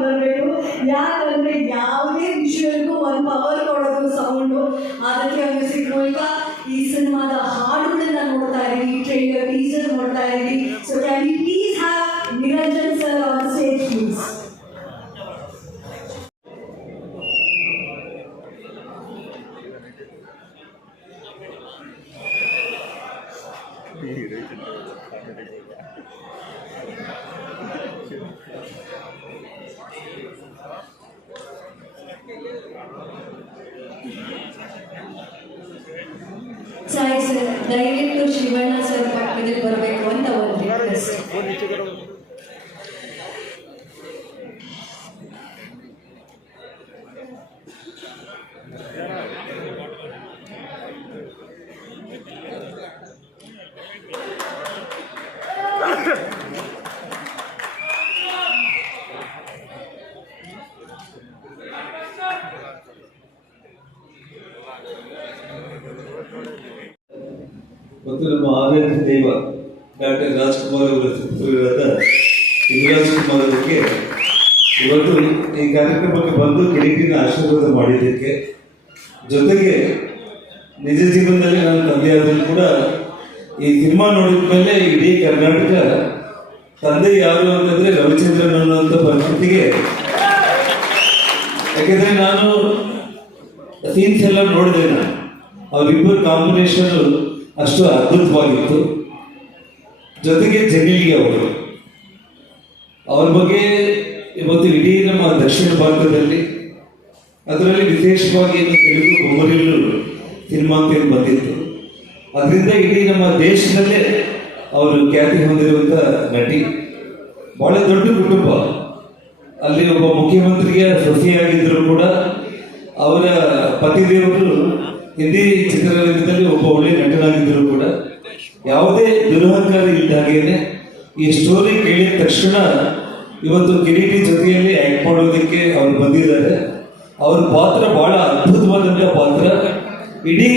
ಬರಬೇಕು. ಯಾಕಂದ್ರೆ ಯಾವುದೇ ವಿಷಯಕ್ಕೂ ಒಂದು ಪವರ್ ಕೊಡೋದು ಸೌಂಡು, ಅದಕ್ಕೆ ಅವ್ರಿಗೆ ಸಿಗುವಾಗ ಈ ಸಿನಿಮಾದ ಹಾಡುಗಳನ್ನ ನೋಡ್ತಾ ಇದ್ದೀವಿ, ಟ್ರೈಲರ್ ಟೀಸರ್ ನೋಡ್ತಾ ಇದ್ದೀವಿ. So can you please have Niranjan sir on stage please. Sai sir, ದಯವಿಟ್ಟು ಶಿವಣ್ಣ ಸರ್ ಪಕ್ಕದಲ್ಲಿ ಬರಬೇಕು ಅಂತ ಒಂದು ರಿಕ್ವೆಸ್ಟ್. ಮತ್ತು ನಮ್ಮ ಆರಾಧ್ಯ ದೈವ ಡಾಕ್ಟರ್ ರಾಜ್ಕುಮಾರ್ ಅವರ ಸುಪುತ್ರರಾದ ಯುವರಾಜ್ ಕುಮಾರ್ ಅವರಿಗೆ ಇವತ್ತು ಈ ಕಾರ್ಯಕ್ರಮಕ್ಕೆ ಬಂದು ಕಿರೀಟಿನ ಆಶೀರ್ವಾದ ಮಾಡಿದ್ದಕ್ಕೆ, ಜೊತೆಗೆ ನಿಜ ಜೀವನದಲ್ಲಿ ನಾನು ತಂದೆಯಾದರೂ ಕೂಡ ಈ ಸಿನಿಮಾ ನೋಡಿದ ಮೇಲೆ ಇಡೀ ಕರ್ನಾಟಕ ತಂದೆ ಯಾರು ಅಂತಂದರೆ ರವಿಚಂದ್ರನ್ ಅನ್ನೋಂಥ ಪರಿಸ್ಥಿತಿಗೆ, ಯಾಕೆಂದರೆ ನಾನು ಸೀನ್ಸ್ ಎಲ್ಲ ನೋಡಿದೆ. ನಾನು ಅವರಿಬ್ಬರು ಕಾಂಬಿನೇಷನ್ ಅಷ್ಟು ಅದ್ಭುತವಾಗಿತ್ತು. ಜೊತೆಗೆ ಜಮೀಲಿಗೆ ಅವರು, ಅವ್ರ ಬಗ್ಗೆ ಇವತ್ತು ಇಡೀ ನಮ್ಮ ದಕ್ಷಿಣ ಭಾರತದಲ್ಲಿ, ಅದರಲ್ಲಿ ವಿಶೇಷವಾಗಿ ತೆಲುಗು ಬೊಮ್ಮರಿಲ್ಲು ಸಿನಿಮಾ ಅಂತ ಬಂದಿತ್ತು. ಅದರಿಂದ ಇಡೀ ನಮ್ಮ ದೇಶದಲ್ಲೇ ಅವರು ಖ್ಯಾತಿ ಹೊಂದಿರುವಂಥ ನಟಿ. ಬಹಳ ದೊಡ್ಡ ಕುಟುಂಬ. ಅಲ್ಲಿ ಒಬ್ಬ ಮುಖ್ಯಮಂತ್ರಿಯ ಸೊಸೆಯಾಗಿದ್ದರೂ ಕೂಡ ಅವರ ಪತಿದೇವರು ಹಿಂದಿ ಚಿತ್ರರಂಗದಲ್ಲಿ ಒಬ್ಬ ಒಳ್ಳೆ ನಟನಾಗಿದ್ದರೂ ಕೂಡ ಯಾವುದೇ ದುರಹಂಕಾರ ಇದ್ದ ಹಾಗೇನೆ ಈ ಸ್ಟೋರಿ ಕೇಳಿದ ತಕ್ಷಣ ಇವತ್ತು ಕಿರೀಟಿ ಜೊತೆಯಲ್ಲಿ ಆಕ್ಟ್ ಮಾಡೋದಕ್ಕೆ ಅವ್ರು ಬಂದಿದ್ದಾರೆ. ಅವ್ರ ಪಾತ್ರ ಬಹಳ ಅದ್ಭುತವಾದಂಥ ಪಾತ್ರ. ಇಡೀ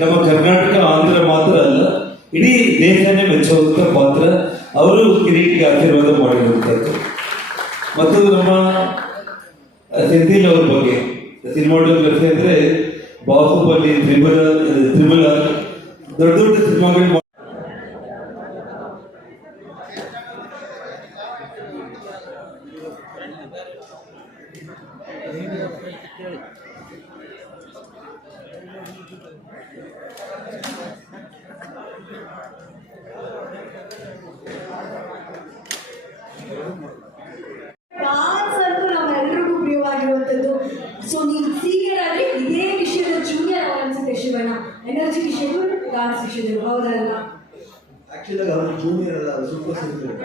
ನಮ್ಮ ಕರ್ನಾಟಕ ಆಂಧ್ರ ಮಾತ್ರ ಅಲ್ಲ, ಇಡೀ ದೇಶನೇ ಮೆಚ್ಚುವಂಥ ಪಾತ್ರ. ಅವರು ಕಿರೀಟಿಗೆ ಆಶೀರ್ವಾದ ಮಾಡಿರುವಂಥದ್ದು. ಮತ್ತು ನಮ್ಮ ಸೆಂಥಿಲ್ ಅವ್ರ ಬಗ್ಗೆ ಸಿನಿಮಾಟೋಗ್ರಫಿ ಅಂದರೆ ಬಾಹುಬಲಿ, ತ್ರಿಬಲ ದೊಡ್ಡ ದೊಡ್ಡ ಸಿನಿಮಾಗಳು ಡಾನ್ಸ್ ಅಂತೂ ನಮ್ಮೆಲ್ಲರಿಗೂ ಪ್ರಿಯವಾಗಿರುವಂಥದ್ದು. ಸೊ ನೀವು ಸೀನಿಯರ್ ಆಗಿ ಇದೇ ವಿಷಯದ ಜೂನಿಯರ್ ಅನ್ಸುತ್ತೆ ಶಿವಣ್ಣ, ಎನರ್ಜಿ ವಿಷಯಗಳು ಡಾನ್ಸ್ ವಿಷಯಗಳು ಹೌದಲ್ಲ? ಆಕ್ಚುಲಿ ಅವರು ಜೂನಿಯರ್ ಅಲ್ಲ, ಅವರು ಸೂಪರ್ ಸೀನಿಯರ್.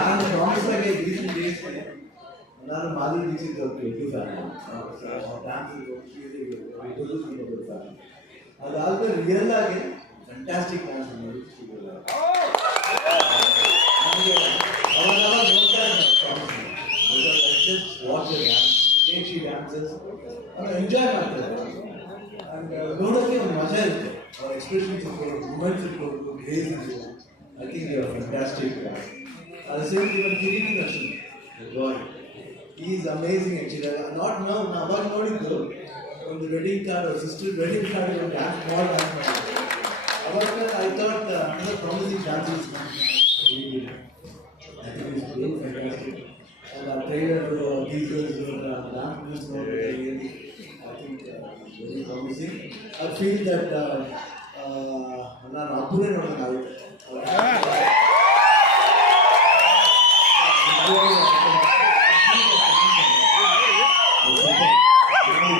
ನಾನು ಕಾಂಗ್ರೆಸ್ ಆಗಿ ರೀಸೆಂಟ್ ಡೇಸ್ ನಾನು ಮಾಧುರಿ ದೀಕ್ಷಿತ್ ಅವ್ರ ದೊಡ್ಡ ಫ್ಯಾನ್. ಡ್ಯಾನ್ಸ್ ಅದಾದ್ಮೇಲೆ ರಿಯಲ್ ಆಗಿ ಫ್ಯಾಂಟಾಸ್ಟಿಕ್ ಡ್ಯಾನ್ಸ್ ನೋಡಿ ಎಂಜಾಯ್ ಮಾಡ್ತಾರೆ. ನೋಡೋಕ್ಕೆ ಒಂದು ಮಜಾ ಇರುತ್ತೆ. ಅವ್ರ ಎಕ್ಸ್ಪ್ರೆಷನ್ಸ್ ಇರ್ಬೋದು, ಮೂಮೆಂಟ್ಸ್ ಇರ್ಬೋದು, ಗ್ರೇಸ್ ಇರ್ಬೋದು. I think you are fantastic. ಅದು ಸೇಮ್ ಇವನ್ ಕಿರೀಟಿ ಅಷ್ಟೇ. God is amazing actually. Not ನಾವು ಅವಾಗ ನೋಡಿದ್ದು ಒಂದು wedding card, sister wedding card ಒಂದು ಡ್ಯಾನ್ಸ್ ಮಾಡಿದ್ರು. ಅವಾಗ I thought another promising dances. I think it's very fantastic. And our trailer, teasers, dance moves, really, I think very promising. I feel that ನಾನು ಅಪ್ಪನೇ ನೋಡೋಕ್ಕಾಗುತ್ತೆ.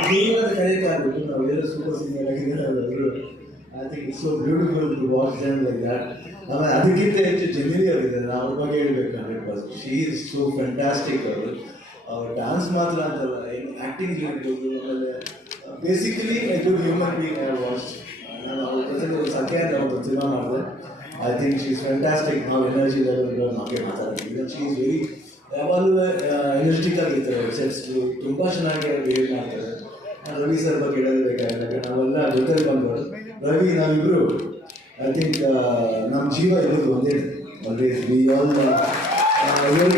ಜೀವನದ ಕರೆಯಕ್ಕಾಗ್ಬಿಟ್ಟು ನಾವು ಎಲ್ಲ ಸೂಪರ್ ಸೀನಿಯರ್ ಆಗಿದ್ದಾರೆ. I think it's so beautiful to watch them like that. ಆಮೇಲೆ ಅದಕ್ಕಿಂತ ಹೆಚ್ಚು genuine ಆಗಿದ್ದಾರೆ. ನಾವು ಅವ್ರ ಬಗ್ಗೆ ಹೇಳ್ಬೇಕು 100%. She is so fantastic. ಅವ್ರು ಡ್ಯಾನ್ಸ್ ಮಾತ್ರ ಅಂತಲ್ಲ, ಏನು ಆ್ಯಕ್ಟಿಂಗ್ ಇರ್ಬೋದು. ಆಮೇಲೆ basically I good human being I watch. ನಾನು ಅವ್ರ ಜೊತೆ ಒಂದು ಸಂಖ್ಯೆ ಅಂತ ಒಂದು ಸಿನಿಮಾ ಮಾಡಿದೆ. I think she is fantastic. ನಾವು ಎನರ್ಜಿ ಲೆವೆಲ್ ನಾವೇ ಮಾತಾಡ್ತೀವಿ. ಶಿ ಈಸ್ ವೆರಿ ಯಾವಾಗಲೂ ಎನರ್ಜಿಟಿಕ್ ಆಗಿರ್ತಾರೆ. ಸೆಟ್ಸ್ ತುಂಬ ಚೆನ್ನಾಗಿ ಬಿಹೇವ್ ಮಾಡ್ತಾರೆ. ರವಿ ಸರ್ ಬಗ್ಗೆ ಹೇಳಬೇಕಾಗಿಲ್ಲ, ನಾವೆಲ್ಲ ಜೊತೆಲಿ ಬಂದವರು. ರವಿ ನಾವಿಬ್ಬರು ಐ ಥಿಂಕ್ ನಮ್ಮ ಜೀವ ಇರೋದು ಒಂದೇ. ಆಲ್ವೇಸ್ ವಿ ಆಲ್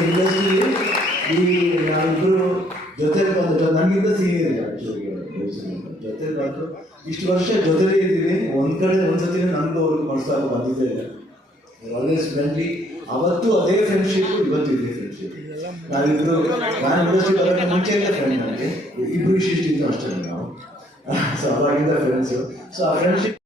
ಇಂಡಸ್ಟ್ರಿ ನಾವಿಬ್ಬರು ಜೊತೆಲಿ ಬಂದು ನನಗಿಂತ ಸೀನಿಯರ್ ಇಲ್ಲ ಆ್ಯಕ್ಚುಲಿ. ಜೊತೆಲಿ ಬಂದು ಇಷ್ಟು ವರ್ಷ ಜೊತೆಲೇ ಇದ್ದೀವಿ. ಒಂದು ಕಡೆ ಒಂದ್ಸತಿ ನನಗೂ ಅವ್ರಿಗೆ ಮನಸ್ಸಾಗ ಬಂದಿದ್ದೇ ಇಲ್ಲ. Always friendly. ಅವತ್ತು ಅದೇ ಫ್ರೆಂಡ್ಶಿಪ್, ಇವತ್ತು ಇದೇ ಫ್ರೆಂಡ್ಶಿಪ್. ನಾವಿಬ್ಬರು ನಾನು ಇಂಡಸ್ಟ್ರಿ ಬರೋಕ್ಕೆ ಮುಂಚೆಯಿಂದ ಫ್ರೆಂಡ್. ನನಗೆ ಇಬ್ಬರು ಇಷ್ಟಿದ್ದು ಅಷ್ಟೇ ನಾವು. ಸೊ ಅವಾಗಿಂದ ಫ್ರೆಂಡ್ಸು. ಸೊ ಆ ಫ್ರೆಂಡ್ಶಿಪ್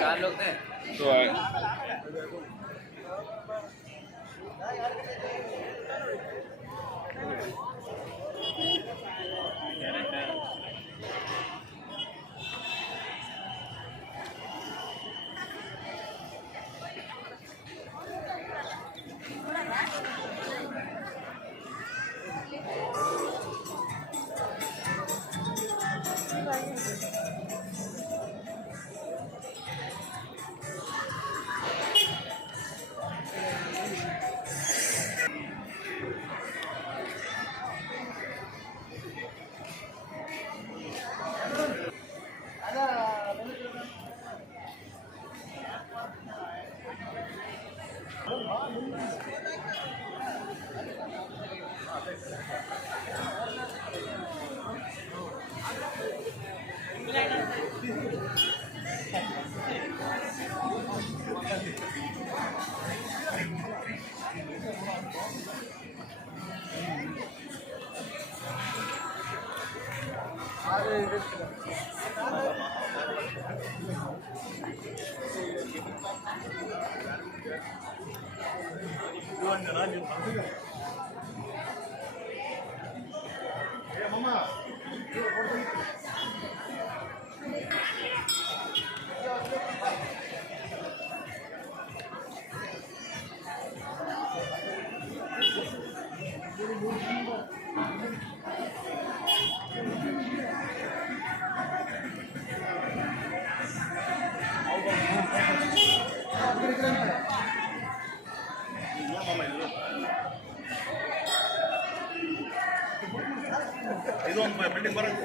चार लोग थे तो ಇದೊಂದು ಬಿಲ್ಡಿಂಗ್ ಬರೋದು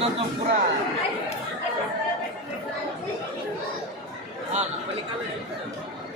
nonton pura. Ah, nak balik kali.